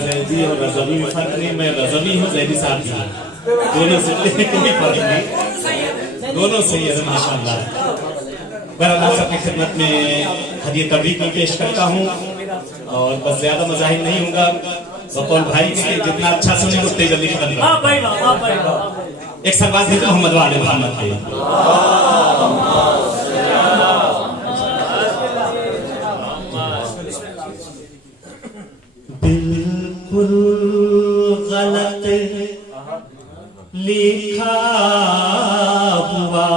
जैदी और रज़वी में फर्क नहीं, मैं रज़वी हूँ, जैदी साहब भी हैं, दोनों से कोई फर्क नहीं, दोनों सही है माशाअल्लाह। बहरहाल सबकी खिदमत में हदीये तबरीक में पेश करता हूँ और बस ज्यादा मज़ाहिर नहीं होगा। बकौल भाई के जितना अच्छा सुने उतने जल्दी खत्म कर। एक सरवाज है मोहम्मद वाले मोहम्मद के बिल्कुल गलत लिखा हुआ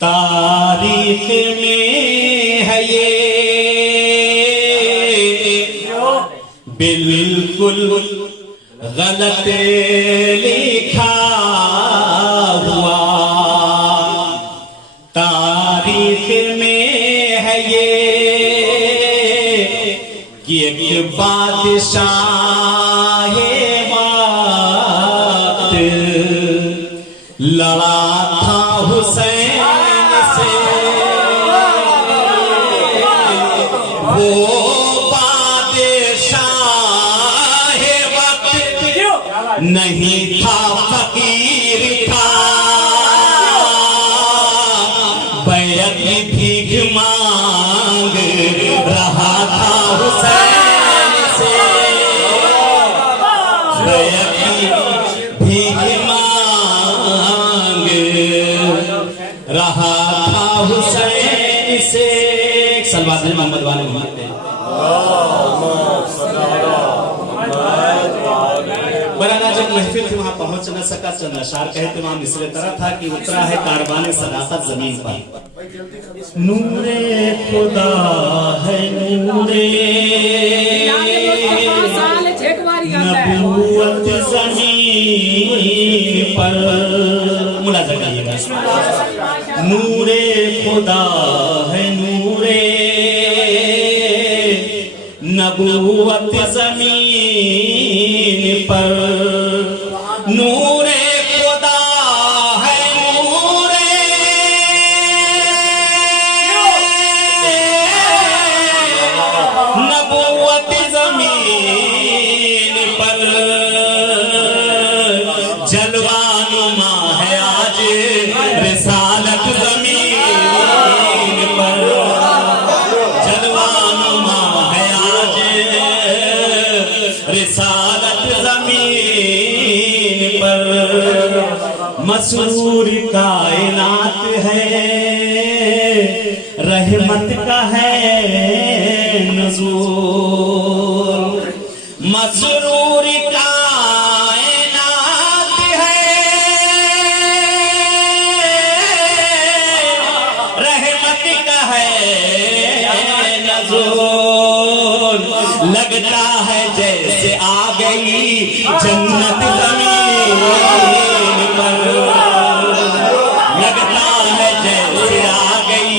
तारीख में है ये, बिल्कुल गलत लिखा हुआ तारीख में है ये कि एक बादशाह वक्त लड़ा था हुसैन से, वो बादशाह वक्त नहीं था फकीर था, बैत भीख मांग रहा था हुसैन से, बैत भीख मांग रहा था हुसैन से। सलवात मोहम्मद वाले मोहम्मद बराना जब महफिल थी वहां पहुंच न सका, चंद अशार कहते वहां मिसरे तरह था कि उतरा है कारवान सदाकत जमीन पर, नूरे खुदा है नूरे नबूवत जमीन पर, मुलाज़ा करिएगा, नूरे खुदा है नूरे नबूवत जमीन पर, नूरे खुदा है नूरे नबूवत जमीन पर, जलवानुमा है आज रिसालत जमीन पर, जलवानुमा है आज रिसालत जमीन पर, मसरूर कायनात है रहमत का है नज़ूर, मसरूर कायनात है रहमत का है नज़ूर, लगता है जैसे आ गई जन्नत जमीन पर, लगता है जैसे आ गई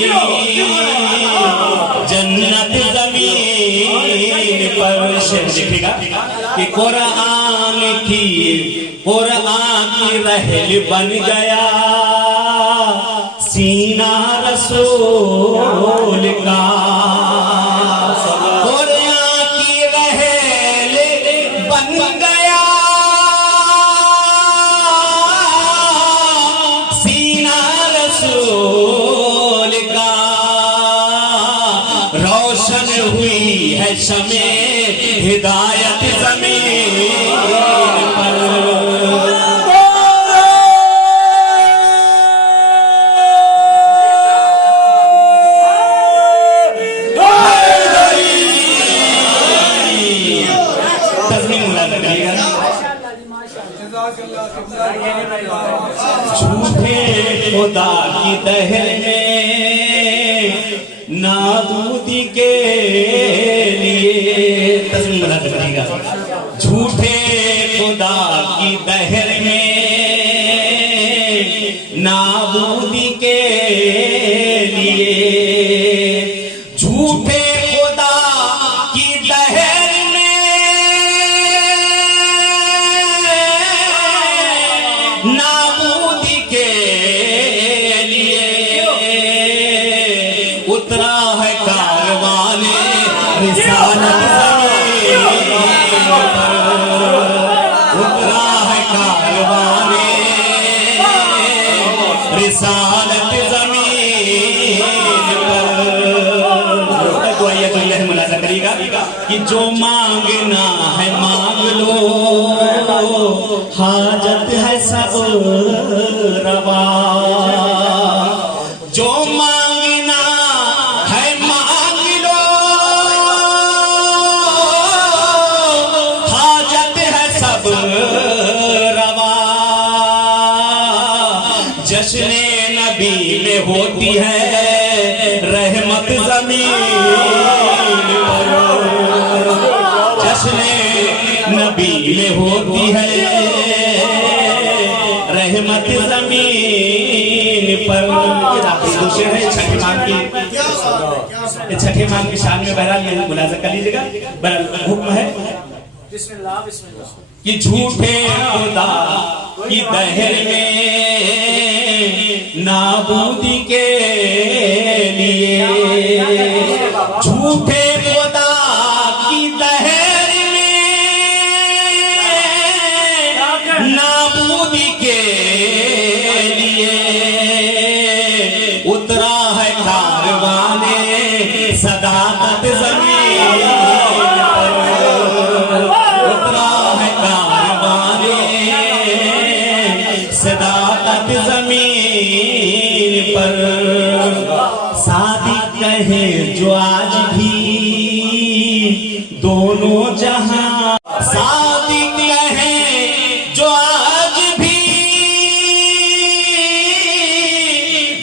जन्नत जमीन पर। शेर लिखेगा कि कुरान की रहल बन गया सीना रसूल का, कुरान की रहल बन गया सीना रसूल का, रोशन हुई है शमे हिदायत जमीन पर, झूठे खुदा की दहर में नाबूदी के लिए, झूठे खुदा की दहर में नाबूदी के लिए, झूठे खुदा की दहर में नाबूदी के लिए रिसालत ज़मीन पर। तो ये मुलाज़ा करिएगा कि जो मांगना है मांग लो, हाजत है सब रवा। जो मांगना है मांग लो, हाजत है सब रवा। जश्ने नबी में होती है रहमत ज़मीन पर। जश्ने नबी में होती है रहमत ज़मीन पर। दूसरे है छठे मांग की, छठे मांग की शान में बहरहाल ये मुलाज़ा कर लीजिएगा। बहरहाल हुक्म है कि झूठे खुदा की दहर में नाबूदी के लिए, झूठे खुदा की दहर में नाबूदी के लिए उतरा है कारवाने सदाकत ज़मीन पर। उतरा है कारवाने सदाकत ज़मीन पर। सादिक कहे जो आज भी दोनों जहां, सादिक कहे जो आज भी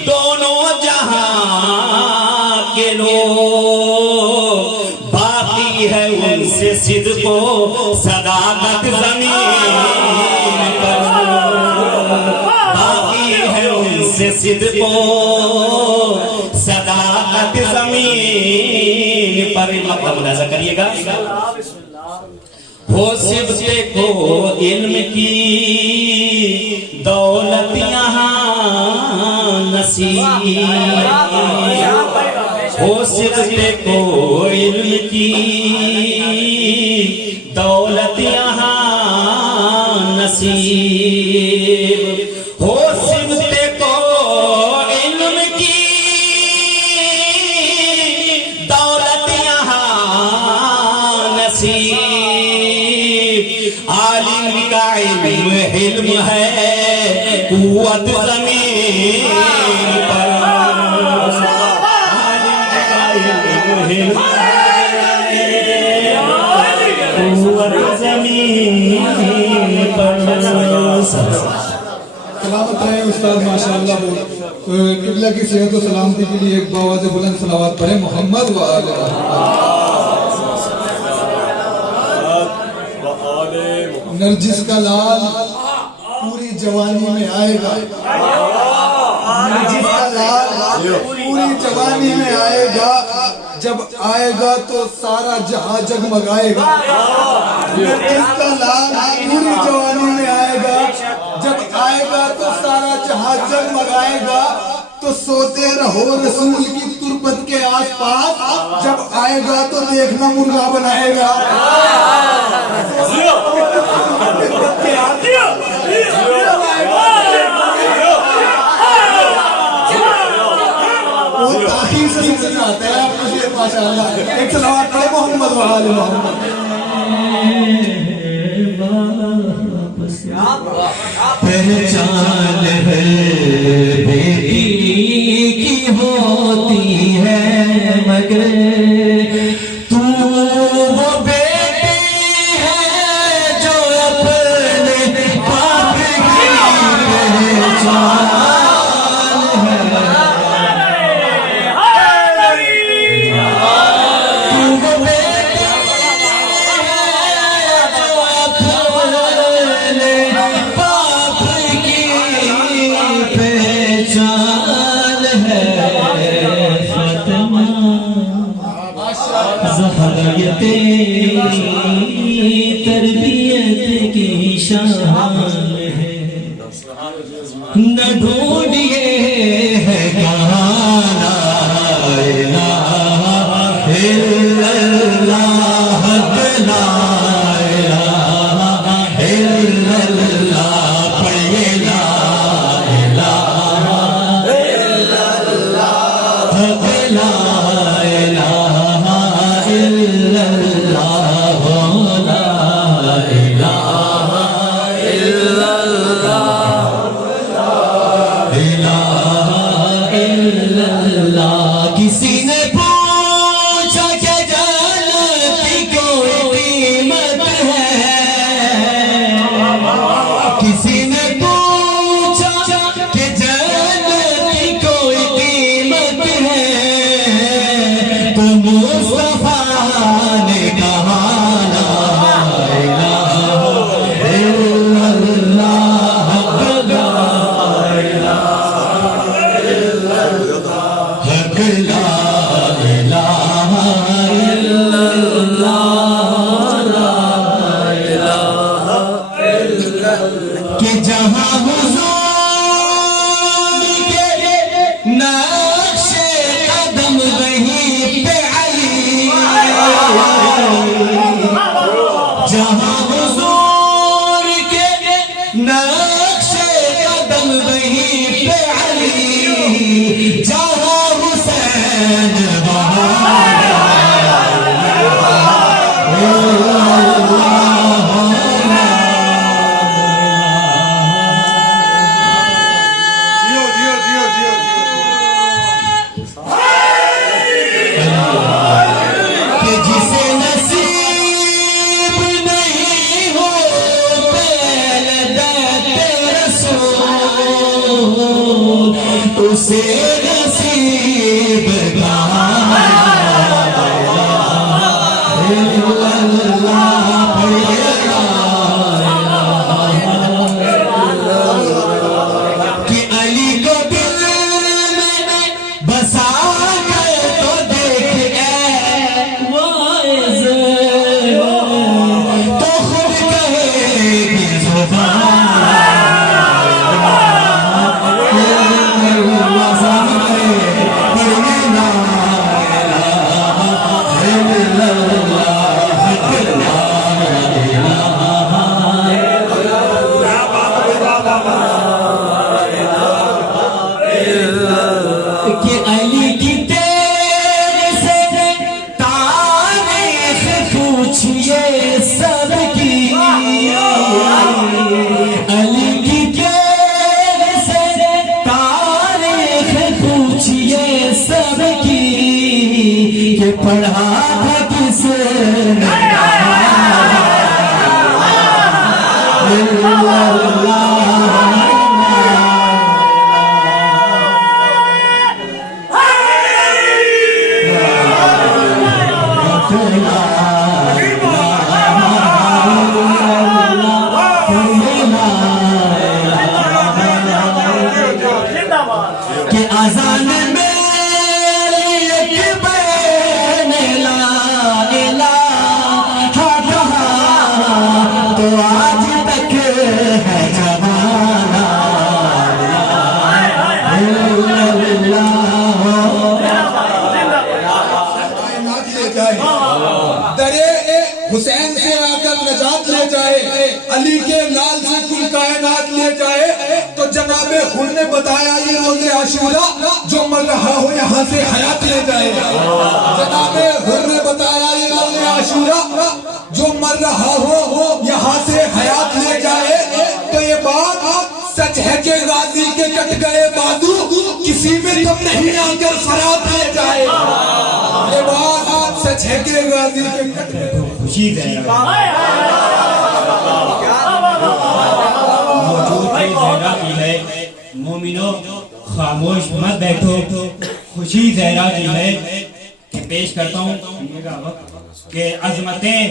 दोनों जहां के लोग, बाकी है उनसे सिद्को सदाकत ज़मीन पर। बाकी है उनसे सिद्को सदाकत ज़मीन पर। मतलब मुलाज़ा करिएगा, हो सिबते को इल्म की दौलत यहाँ नसीब। हो सिबते को इल्म की दौलत यहाँ नसीब। हो सिबते को इल्म की दौलत यहाँ नसीब। आलिम का इल्म है कुव्वत ज़मीन पर। आलिम का इल्म कुव्वत ज़मीन पर। सलामत रहे उस्ताद, माशाअल्लाह। किबला की सेहत और सलामती के लिए एक बावाज़ बुलंद सलावत पढ़े मोहम्मद व आले मोहम्मद। नरजिस का लाल पूरी जवानी में आएगा, नरजिस का लाल पूरी जवानी में आएगा। जब आएगा तो सारा जहां जगमगाएगा। नरजिस का लाल पूरी जवानी में आएगा, जब आएगा तो सारा जहां जगमगाएगा। तो सोते रहो रसूल की तुरबत के आसपास, जब आएगा तो देखना मुर्गा बनाएगा। वो ताखीर से सुनना आता है आपको शेर, माशाअल्लाह। एक सलावत पढ़े मोहम्मद व आले मोहम्मद। पहचान है बेटी की होती है, मगर तू वो बेटी है जो अपने बाप की पहचान है। तू वो बेटी है जो अपने बाप की पहचान है। फातिमा ज़हरा ये तेरी तरबियत की शान है। न ढूंढिए है कहाँ ला इलाहा इल्लल्लाह, ला इलाहा इल्लल्लाह, पढ़िए ला इलाहा किसी ने पूछा क्या जन्नत की कोई कीमत है, किसी ने पूछा कि जन्नत की कोई कीमत है, तो मुस्तफा ने कहा ला इलाहा इल्लल्लाह, ला हक ला इलाहा इल्लल्लाह, कि जहां हुजूर के नक्शे कदम वहीं पे अली, जहां हुजूर के नक्शे कदम वहीं पे अली, जहां हुसैन वहां जियो जियो जियो जियो कि जिसे नसीब नहीं हो पहले रसूल, उसे नसीब कहाँ कि अली को दिल में बसा कर तो देख वाइज, तो खुद कहेगी कि अली की तेरे से तारीख पूछिए सबकी, अली की तेरे से तारीख पूछिए सबकी, कि पढ़ा था किसने कि अज़ान में एक बहन ला इलाहा कहा, तो आज तक है जमाना कायनात ले जाए, दरे हुसैन से आकर नजात ले जाए, अली के लाल से कुल कायनात ले जाए, तो जनाबे हुर ने बताया ये रोज़े आशूरा जो मर रहा हो यहाँ से हयात ले जाए, जनाबे हुर ने बताया ये रोज़े आशूरा जो मर रहा हो यहाँ से हयात ले जाए, तो ये बात सच है कि गाजी के कट गए बाजू किसी में कम नहीं आकर फरात ले जाए, ये बात सच है कि गाजी के कट गए खुशी ज़हरा मौजूद है, ज़हरा की है मोमिनो खामोश मत बैठो, खुशी ज़हरा की है कि पेश करता हूँ कि अजमतें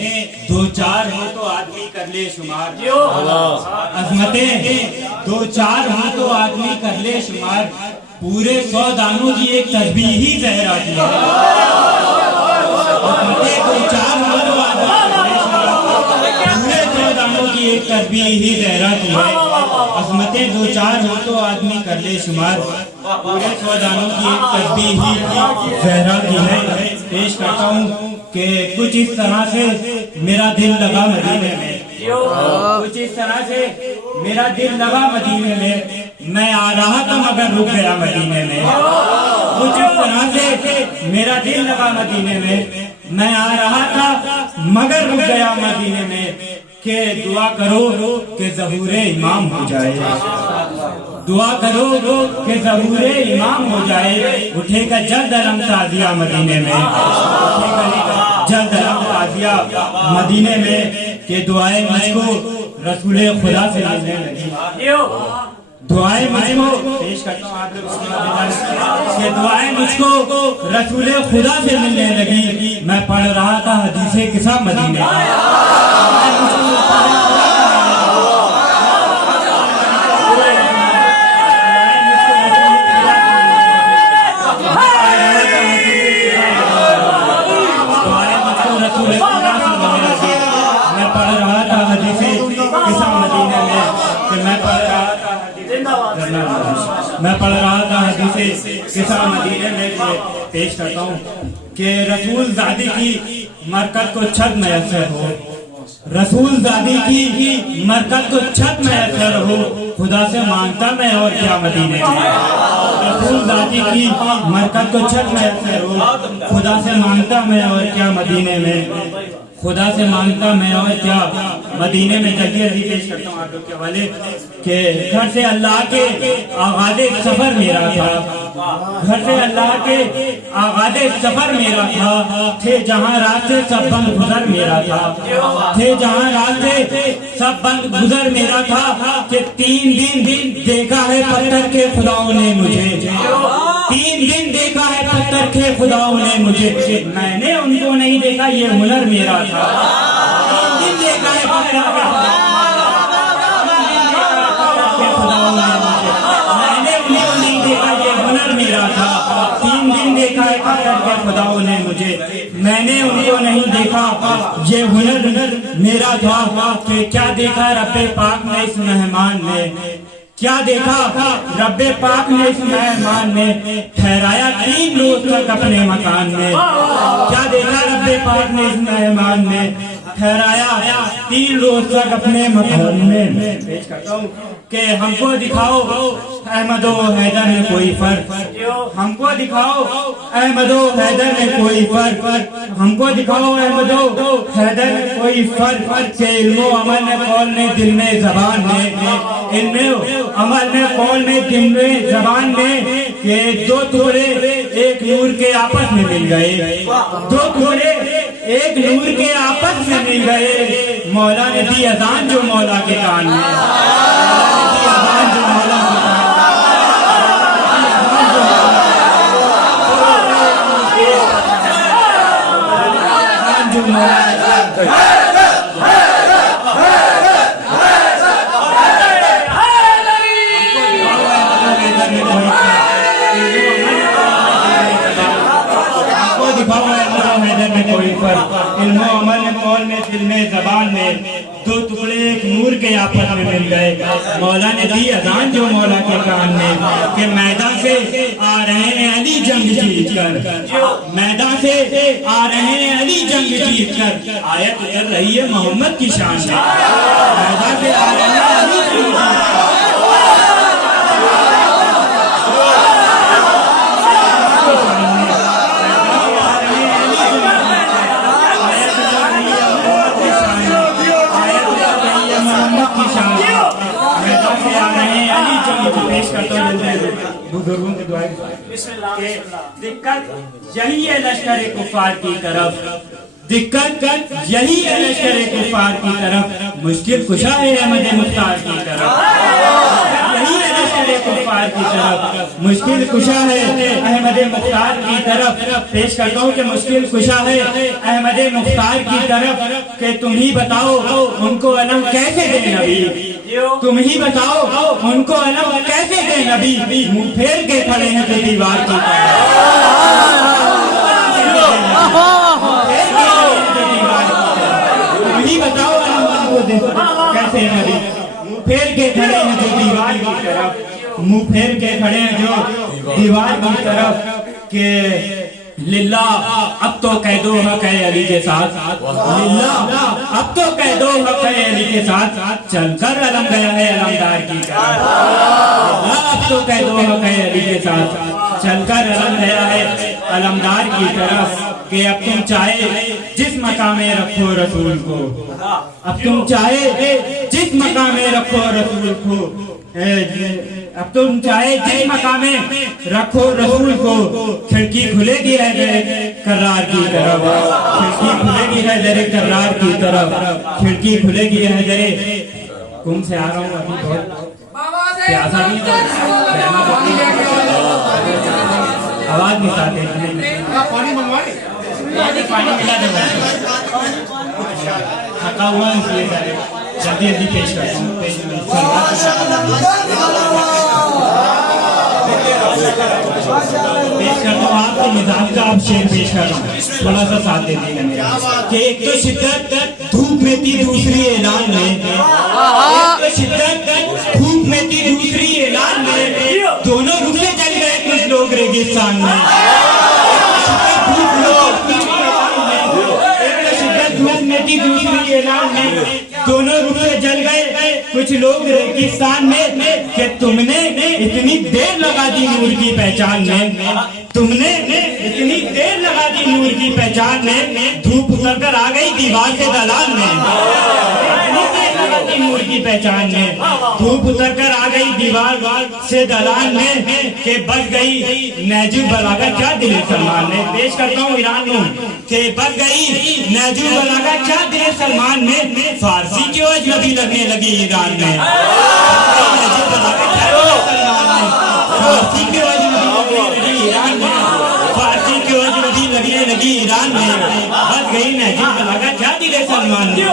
दो चार हो तो आदमी कर ले शुमार, अजमतें दो चार हो तो आदमी कर ले शुमार, पूरे 100 दानों की एक तस्बीह ही ज़हरा की है, अजमतें दो चार हो तो आदमी कर ले शुमार, पूरे 100 दानों की एक तस्बीह ही ज़हरा की है, अजमतें दो चार हो तो आदमी कर ले शुमार, पूरे 100 दानों की एक तस्बीह ही ज़हरा की है। पेश करता हूँ कि कुछ इस तरह से मेरा दिल लगा मदीने में, कुछ इस तरह से मेरा दिल लगा मदीने में, मैं आ रहा था मगर रुक गया मदीने में, कुछ इस तरह से मेरा दिल लगा मदीने में, मैं आ रहा था मगर रुक गया मदीने में, के दुआ करो कि ज़हूरे इमाम हो जाए, दुआ करो कि ज़रूर इमाम हो जाए, उठेगा जल्द अलम ताज़िया मदीने में, उठेगा जल्द अलम ताज़िया मदीने में। कि दुआएं मुझको रसूल खुदा से मिलने लगी, दुआएं मुझको पेश करता हूँ आप लोग कि दुआएं मुझको रसूल खुदा से मिलने लगी। मैं पढ़ रहा था हदीसे किसा मदीने मैं पढ़ रहा था हदीसे किसा मदीने में पेश करता हूँ कि रसूल ज़ादी की मरकत को छत मैसर हो, रसूल ज़ादी की मरकत को छत मैसर हो, खुदा से मांगता मैं और क्या मदीने में। रसूल ज़ादी की मरकत को छत मैसर हो, खुदा से मांगता मैं और क्या मदीने में, खुदा से मांगता मैं और क्या मदीने में। जल्दी जल्दी पेश करता हूँ आप लोग के हवाले के घर से अल्लाह के आगाज़े सफर मेरा था, घर से अल्लाह के आगाज़े सफर मेरा था, थे जहाँ रास्ते सब बंद गुजर मेरा था, थे जहाँ रास्ते सब बंद गुजर मेरा था। कि 3 दिन देखा है पत्थर के खुदाओं ने मुझे, 3 दिन देखा है पत्थर के खुदाओं ने मुझे, मैंने उनको नहीं देखा ये हुनर मेरा था। 3 दिन देखा है पत्थर के खुदाओं ने मुझे, मैंने उनको नहीं देखा ये हुनर मेरा था। 3 दिन देखा है पत्थर के खुदाओं ने मुझे, मैंने उनको नहीं देखा ये हुनर मेरा था। कि क्या देखा रब्बे पाक ने इस मेहमान ने, क्या देखा रब्बे पाक ने इस मेहमान ने, ठहराया 3 रोज तक अपने मकान में। क्या देखा रब्बे पाक ने इस मेहमान ने, ठहराया 3 रोज तक अपने मकान में। पेश करता हूँ कि हमको दिखाओ अहमदो हैदर में कोई फर्क, हमको दिखाओ अहमदो हैदर में कोई फर्क, हमको दिखाओ अहमदो हैदर में कोई फर्क। के इल्मो अमल ने कौल ने दिल में जबान ने, इल्मो अमल ने कौल ने दिल में जबान ने। के 2 टुकड़े एक नूर के आपस में मिल गए, 2 टुकड़े एक नूर के आपस में मिल गए। मौला ने दी अजान जो मौला के कान में, अजान जो मौला के कान, जो मौला इल्मो अमल में कौल में दिल में जबान में, 2 टुकड़े एक नूर के आपस में मिल गए। मौला ने दी अजान जो मौला के कान में। कि मैदान से आ रहे हैं अली जंग जीत कर, मैदान से आ रहे हैं अली जंग जीत कर। आयत उतर रही है मोहम्मद की शान में, मैदान से आ रहे हैं अली जंग जीत कर। पेश करता हूँ बुजुर्गों की दुआ। दिक्कत यही है लश्कर कुफार की तरफ, दिक्कत यही है लश्कर कुफार की तरफ, मुश्किल कुशा है अहमद मुख्तार की तरफ, यही है लश्कर कुफार की तरफ, मुश्किल कुशा है अहमद मुख्तार की तरफ। पेश करता हूँ कि मुश्किल कुशा है अहमद मुख्तार की तरफ। कि तुम ही बताओ उनको अलम कैसे दे नबी, तुम ही बताओ उनको अलम कैसे दे नबी, मुंह फेर के खड़े हैं तो दीवार की तुम ही बताओ अलम उनको कैसे नबी, मुंह फेर के खड़े हैं जो दीवार की तरफ, मुंह फेर के खड़े हैं जो दीवार की तरफ। के लिल्ला अब तो कह दो हक है अली के साथ, लिल्ला अब तो कह दो हक है अली के साथ, चलकर अलम गया है अलमदार की तरफ। अब तो कह दो हक है अली के साथ, चलकर अलम गया है अलमदार की तरफ। कि अब तुम चाहे जिस मकाम में रखो रसूल को, अब तुम चाहे जिस मकाम में रखो रसूल को, अब तुम चाहे जिस मकामे रखो रसूल को, खिड़की खुलेगी है दर करार की तरफ, खिड़की खुलेगी है दर करार की तरफ, खिड़की खुलेगी है दर। कुम से आ रहा हूँ अभी, बहुत प्यासा भी आवाज निकालते पानी मंगवाए, पानी मिला दे, थका हुआ इसलिए जल्दी जल्दी पेश करता हूँ। पेश करता हूँ आपके मिजाज का आप शेर पेश कर रहा हूँ, थोड़ा सा साथ दे दीजिए मेरा। कि एक तो शिद्दत धूप में थी, दूसरी ऐलान में, एक तो शिद्दत धूप में थी, दूसरी ऐलान में, दोनों रुके जल गए कुछ लोग रेगिस्तान में। धूप में थी, दूसरी ऐलान में, दोनों रुके जल गए कुछ लोग रेगिस्तान में। कि तुमने इतनी देर लगा दी नूर की पहचान में, तुमने इतनी देर लगा दी नूर की पहचान में, धूप उतर कर आ गई दीवार से दलाल में, इतनी देर लगा दी नूर की पहचान में, धूप उतर कर आ गई दीवार से दलाल में। के बच गई नैजू बलागत क्या दिल सलमान में। पेश करता हूँ ईरान में, के बच गई नैजू बलागत क्या दिल सलमान में, फारसी क्यों अजनबी लगने लगी ईरान में, फारसी क्यों अजनबी ईरान में, फारसी क्यों अजनबी लगने लगी ईरान में। बच गई नैजू बलागत क्या दिल सलमान में,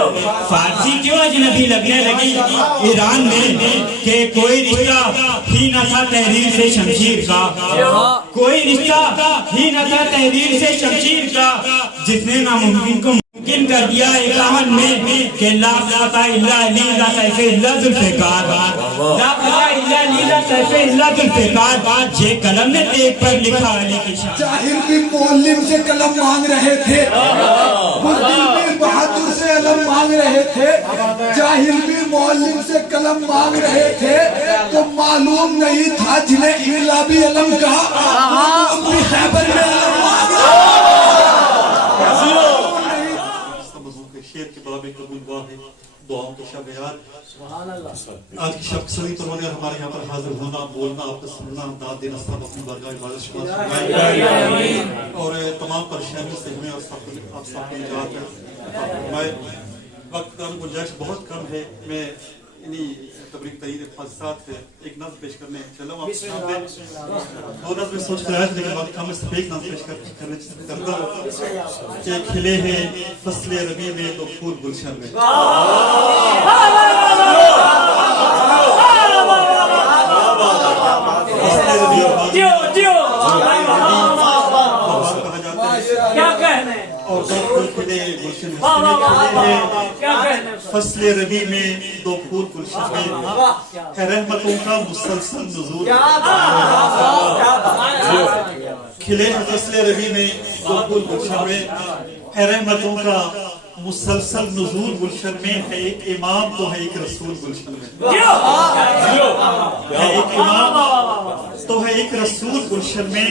फारसी क्यों अजनबी लगने लगी ईरान में। के कोई रिश्ता ही न था तहरीर से शमशीर का, कोई रिश्ता ही न था तहरीर से शमशीर का, जिसने नामुमकिन को मुमकिन कर दिया इकावन में। के ला पता इल्ला लीला सैफे इल्ला जुल्फ़िकार, ला पता इल्ला लीला सैफे इल्ला जुल्फ़िकार, ये कलम ने तेग पर लिखा अली की शान। जाहिर भी मौलिम से कलम मांग रहे थे, बुज़दिल भी बहादुर से अलम मांग रहे थे, जाहिर भी मौलिम से कलम मांग रहे थे, तो मालूम नहीं था जिन्हें इनकलाबी अलम कहा, अपनी खैबर में अलम मांग रहे। शेर के बाबे कबूल हुआ है, दुआओं के शब यार। आज की शब सभी परवाने हमारे यहाँ पर हाजिर होना, बोलना, आपको सुनना, दाद देना, सब अपनी बारगाह इबादत शुमार और तमाम परेशानियों से हमें आप सबको निजात है। मैं वक्त का गुंजाइश बहुत कम है, मैं इन्हीं तबरीक तरीन खासात है एक नज़्म पेश करने चलो आप सामने। दो नज़्म सोच कर आया, लेकिन बाद हम एक नज़्म पेश करने करता हूँ कि खिले हैं फसले रबी में दो फूल गुलशन में। क्या कहने और दो फूल खिले गुलशन में, फसले रबी में दो फूल गुलशन में, है रहमतों का मुसलसल नुज़ूल। खिले हैं फसले रबी में दो फूल गुलशन में, है रहमतों का मुसलसल नुज़ूल गुलशन में, है एक इमाम तो है एक रसूल गुलशन में, है एक इमाम तो है एक रसूल गुलशन में,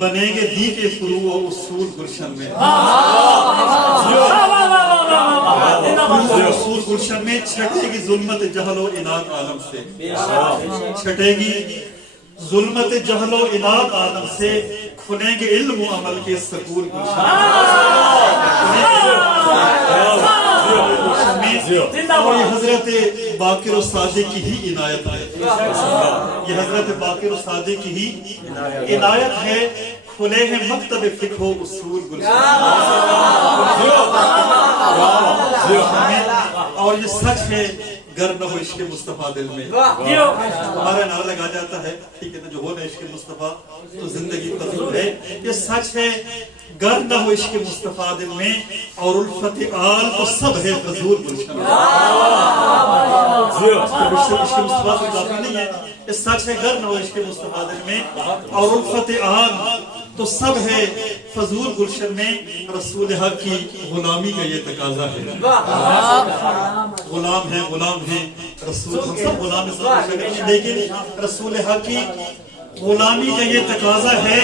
बनेंगे दी के फुरू और उसूल गुलशन में। रसूल गुलशन में छटेगी जुल्मत जहलो इनाद आलम से, छटेगी जुल्मत जहलो इनाद आलम से, खुलेंगे इल्म व अमल के सकूल गुलशन में। और ये हजरत बाकिर और सादिक की ही इनायत है, ये हजरत बाकिर और सादिक की ही इनायत है। खुले हैं मकतब फिक्र उसूल गुलशन, और ये सच है गर न हो इश्क़ मुस्तफा दिल में। हमारा नारा लगा जाता है, ठीक है ना, जो हो ना इश्क़ मुस्तफा तो जिंदगी फजूल है। ये सच है गर न हो इश्क़ मुस्तफा दिल में, और उल्फत आल तो सब है फजूल गुलशन। इश्क़ मुस्तफा से काफी नहीं है, ये सच है गर न हो इश्क़ मुस्तफा दिल में, और उल्फत आल तो सब है फजूल गुलशन में। रसूल हक की गुलामी का ये तकाजा है, गुलाम है रसूल, हम सब गुलाम है, लेकिन रसूल हक की गुलामी का ये तकाजा है,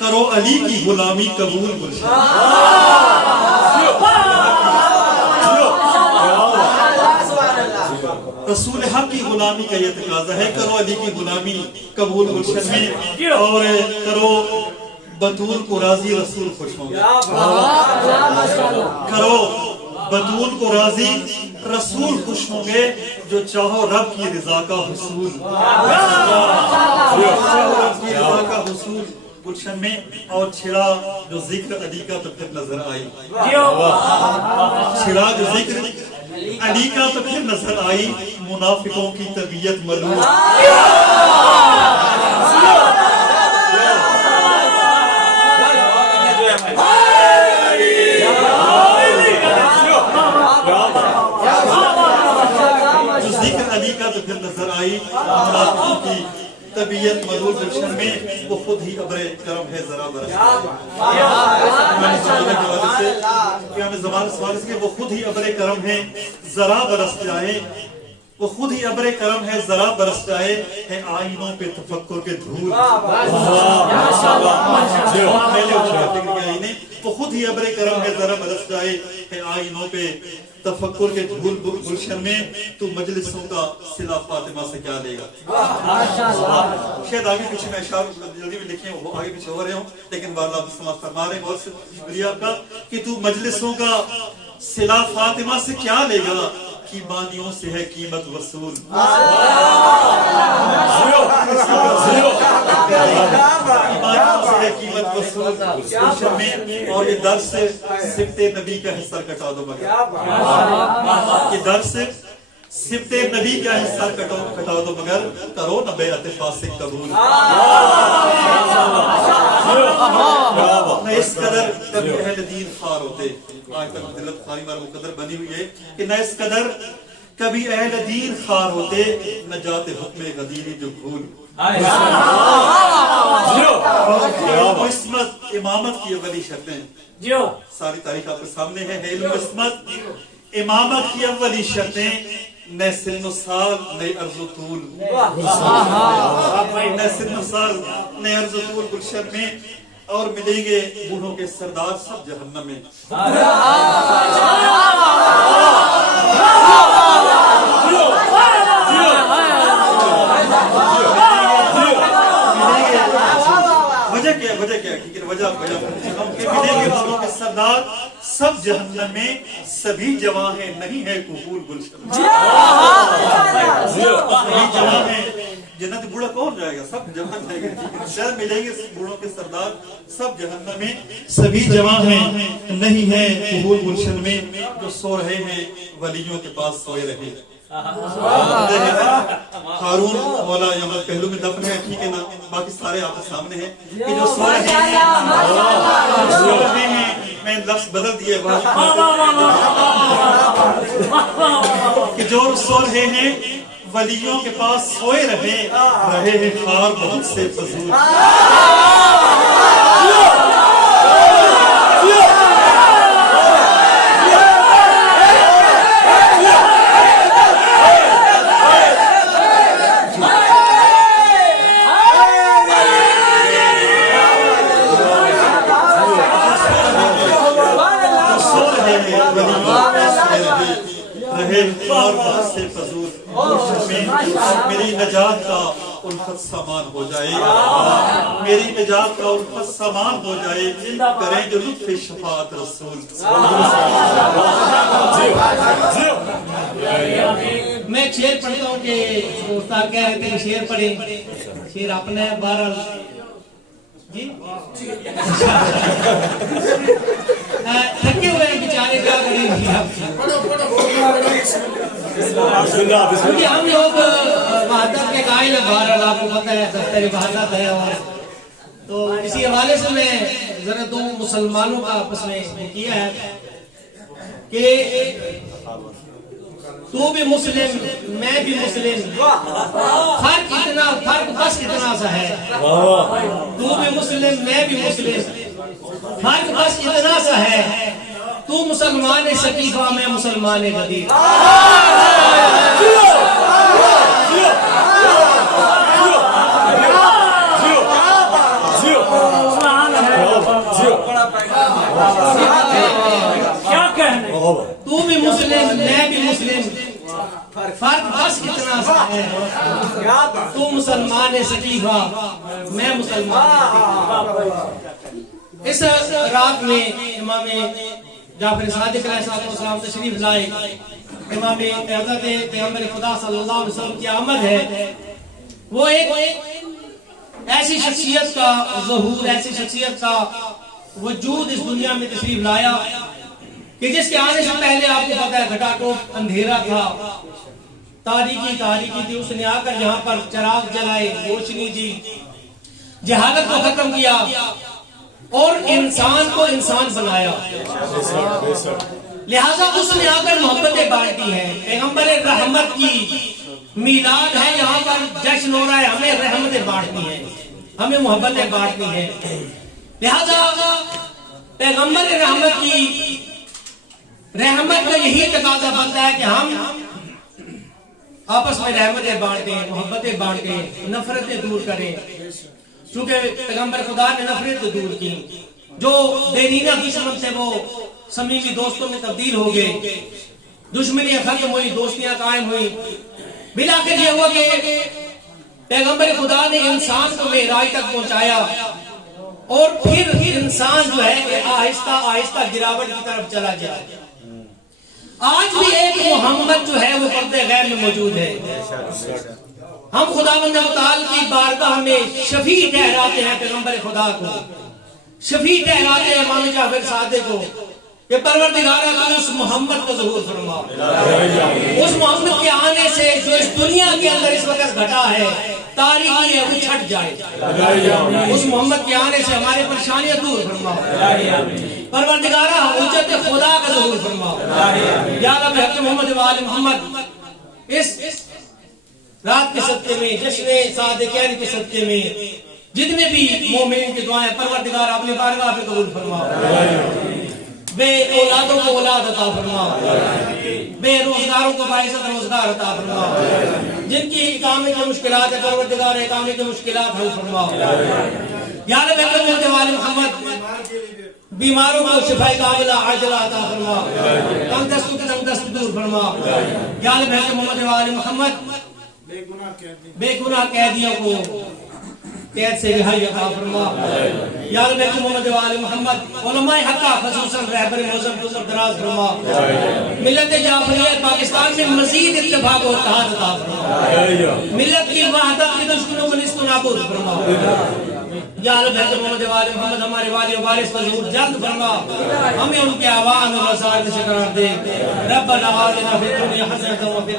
करो अली की गुलामी कबूल गुलशन। रसूल हक की गुलामी का ये तकाजा है। करो अली की गुलामी कबूल गुलशन में, और करो बतूल को राजी रसूल खुश होंगे। करो बतूल को राजी रसूल खुश होंगे, जो चाहो रब की रजा का हुसूल। रब की रजा का हुसूल गुलशन में, और छिड़ा जो जिक्र अली का तो फिर नजर आई। छिड़ा जो जिक्र अली का तो फिर नजर आई, मुनाफिकों की तबीयत मलूम। जिक्र अली का तो फिर नजर आई, मुनाफिकों की तबीयत मलूम गुलशन में, वो खुद ही अब्रे करम है जरा बरस। वो खुद ही अब्रे करम है जरा बरस जाए, वो खुद ही अब्रे करम है जरा बरस जाए, है आईनों पे तफक्कुर के धूल। वो खुद ही अब्रे करम है जरा बरस जाए, है आईनों पे तफक्कुर के धूल गुलशन में, तू मजलिसों का सिला फातिमा से क्या लेगा। शायद आगे पीछे मैं अशआर जल्दी में लिखे वो आगे पीछे हो रहे हूँ, लेकिन बार आप समाज फरमा रहे हैं। और शुक्रिया आपका कि तू मजलिसों का सिला फातिमा से क्या लेगा, की बानियों से है कीमत वसूल। कीमत वसूल में, और ये दर्स से सिफ्ते नबी का हिस्सा कटा दो मगर, ये दर्स से सिफ्ते नबी का हिस्सा कटा दो मगर, करो न बेअत फासिक कबूल। न इस कदर कभी अहले दीन खार होते, आज तक दिलत खारी मार मुकद्दर बनी हुई है कि न इस कदर कभी अहले दीन खार होते, न जाते हुक्मे गदीरी जो भूल। इस्मत इमामत की अव्वली शर्तें, सारी तारीख आपके सामने है। इस्मत इमामत की अव्वली शर्तें, न सिन्न साल न अर्ज़ो तूल, न सिन्न साल न अर्ज़ो तूल गुलशन में, और मिलेंगे बूढ़ों के सरदार सब जहन्नम में। वजह क्या ठीक है, वजह मिलेंगे बूढ़ों के सरदार सब जहन्नम में, सभी जवाहें नहीं है कबूल गुलशन। सभी जवाहें जन्नत बूढ़ा कौन जाएगा, सब जवान जाएंगे। शर मिलेंगे बूढ़ों के सरदार सब जहन्नम में, सभी जवाहें नहीं है कबूल गुलशन में, जो सो रहे हैं वलियों के पास सोए रहे। हारून मौला यमन पहलू में दफन है, ठीक है ना, बाकी सारे आपके सामने हैं कि जो सो रहे हैं। मैं लफ्ज बदल दिए कि जो सो रहे हैं वलियों के पास सोए रहे हैं खार बहुत से फजूल। मेरी नजात का उल्फत सामान हो जाए, मेरी निजात का उल्फत सामान हो जाए, करें जो लुत्फ शफाअत रसूल। मैं शेर पढ़ता हूँ कि उस्ताद कह रहे थे शेर पढ़े, शेर आपने 12 जी थके हुए बेचारे क्या करेंगे। क्योंकि हम लोग वहादत के कायल है, बहरहाल आपको पता है दफ्तर वहादत है, और तो इसी हवाले से मैं जरा दो मुसलमानों का आपस में किया है कि तू भी मुस्लिम मैं भी मुस्लिम, फर्क बस इतना सा है। तू भी मुस्लिम मैं भी मुस्लिम, फर्क बस इतना सा है, तू मुसलमान सकीफा मैं मुसलमान गदीर। क्या कहने, तू भी मुस्लिम मैं भी मुस्लिम, फर्क बस इतना सा है, तू मुसलमान है सकीफा, मैं मुसलमान। इस रात में इमाम जाफर सादिक अलैहिस्सलाम तशरीफ लाए। इमाम हज़रत पैगंबर खुदा सल्लल्लाहु अलैहि वसल्लम की आमद है। वो एक ऐसी शख्सियत का ज़हूर, ऐसी शख्सियत का वजूद इस दुनिया में तशरीफ लाया कि जिसके आने से पहले आपको पता है घटाटोप अंधेरा था, तारीकी थी। उसने आकर यहाँ पर चिराग जलाए, रोशनी दी, जहालत को खत्म किया और इंसान को इंसान बनाया। लिहाजा उसने आकर मोहब्बतें बांटी हैं। पैगंबर रहमत की मीलाद है, यहाँ पर जश्न हो रहा है, हमें रहमतें बांटनी है, हमें मोहब्बतें बांटनी है। लिहाजा पैगंबर रहमत की रहमत का यही तकाजा बनता है कि हम आपस में रहमतें बांटें, मोहब्बतें बांटें, नफरतें दूर करें। क्योंकि पैगंबर खुदा ने नफरत दूर की, जो बेरीना दुश्मन थे वो समीमी दोस्तों में तब्दील हो गए, दुश्मनियां खत्म हुई, दोस्तियां कायम हुई। बिलाखिर ये हुआ कि पैगंबर खुदा ने इंसान को मेराज तक पहुंचाया और फिर इंसान जो है आहिस्ता आहिस्ता गिरावट की तरफ चला गया। आज भी एक मोहम्मद जो है वो पर्दे गैर में मौजूद है। हम खुदावंद मुताल की बारगाह में शफी ठहराते हैं पैगंबर खुदा को, शफी ठहराते हैं इमाम जाफर सादिक को कि परवरदिगारा तू उस मोहम्मद को ज़हूर फरमा, उस मोहम्मद के आने से जो इस दुनिया के अंदर इस वक्त घटा है, तारीकी है, वो छट जाए। उस मोहम्मद के आने से हमारी परेशानियां दूर फरमा, परवरदिगारा हुज्जत खुदा का ज़हूर फरमा। या रब हक़ मोहम्मद व आले मोहम्मद इस रात के सदक़े में, जश्न सादिक़ैन के सदक़े में जितने भी मोमिन की दुआएं परवरदिगार अपनी बारगाह पे कबूल फरमा। बे औलादों को औलाद अता फरमा, बेरोजगारों को बाइज़्ज़त रोजगार अता फरमा, जिनकी इकामे की मुश्किलात है परवरदिगार इकामे की मुश्किलात हल फरमा। या रब मोहम्मद वाले मोहम्मद बीमारों को शिफाए कामिला आजिला अता फरमा, तंगदस्त दूर फरमा। या रब मोहम्मद वाले मोहम्मद बेगुनाह कैदियों को कैद से रिहाई अता फरमा। या रब मोहम्मद वाले मोहम्मद उलमाए हक़ ख़ुसूसन रहबर मौज़म को दराज फरमा। मिल्लत जाफरिया पाकिस्तान में मज़ीद इत्तेफ़ाक़ और इत्तेहाद अता फरमा। मिल्लत की वहदत की दुश्मनों को निस्त नाबूद फरमा। या रब मोहम्मद वाले मोहम्मद हमारे वाले वारिस पर ज़हूर जल्द फरमा, हमें उनके आवाम और वसाइल से करार दे। रब्बना आतिना फिद दुनिया हसनतन व फिल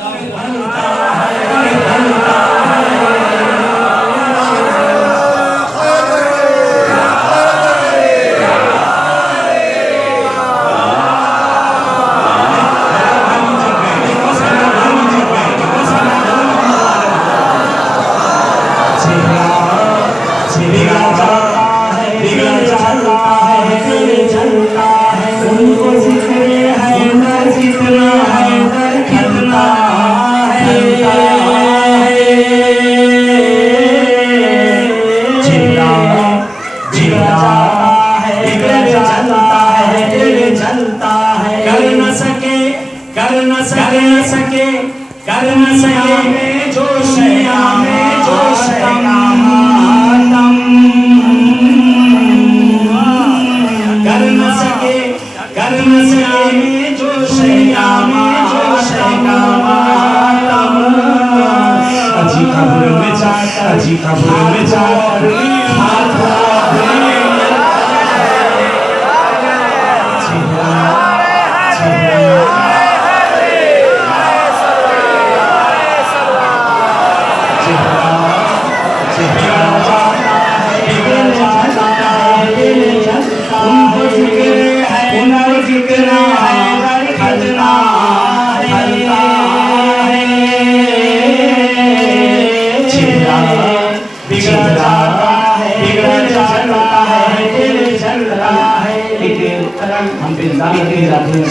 कर न सके जो शैया में जो शैया मातम, कर न सके जो शैया में जो शैया मातम। अजी खबर में जाकर, अजी खबर में जाकर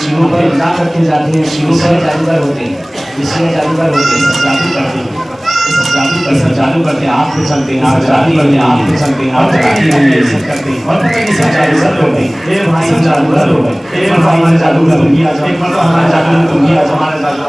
शीरों पर ना करके जाते हैं, शीरों पर जादूगर होते हैं, इसमें जादूगर होते हैं, सब जादू करते हैं, सब जादू करते हैं, आप पे चलते हैं, आप जादू करते हैं, आप पे चलते हैं, आप जादू करते हैं, सब करते हैं, और पता नहीं सब जादूगर होते हैं। ए भाई सब जादूगर हो गए, ए भाई हमारे जादूगर तुम ही आ जाओ, एक बार तो हमारे जादू तुम ही आ जाओ, हमारे जादू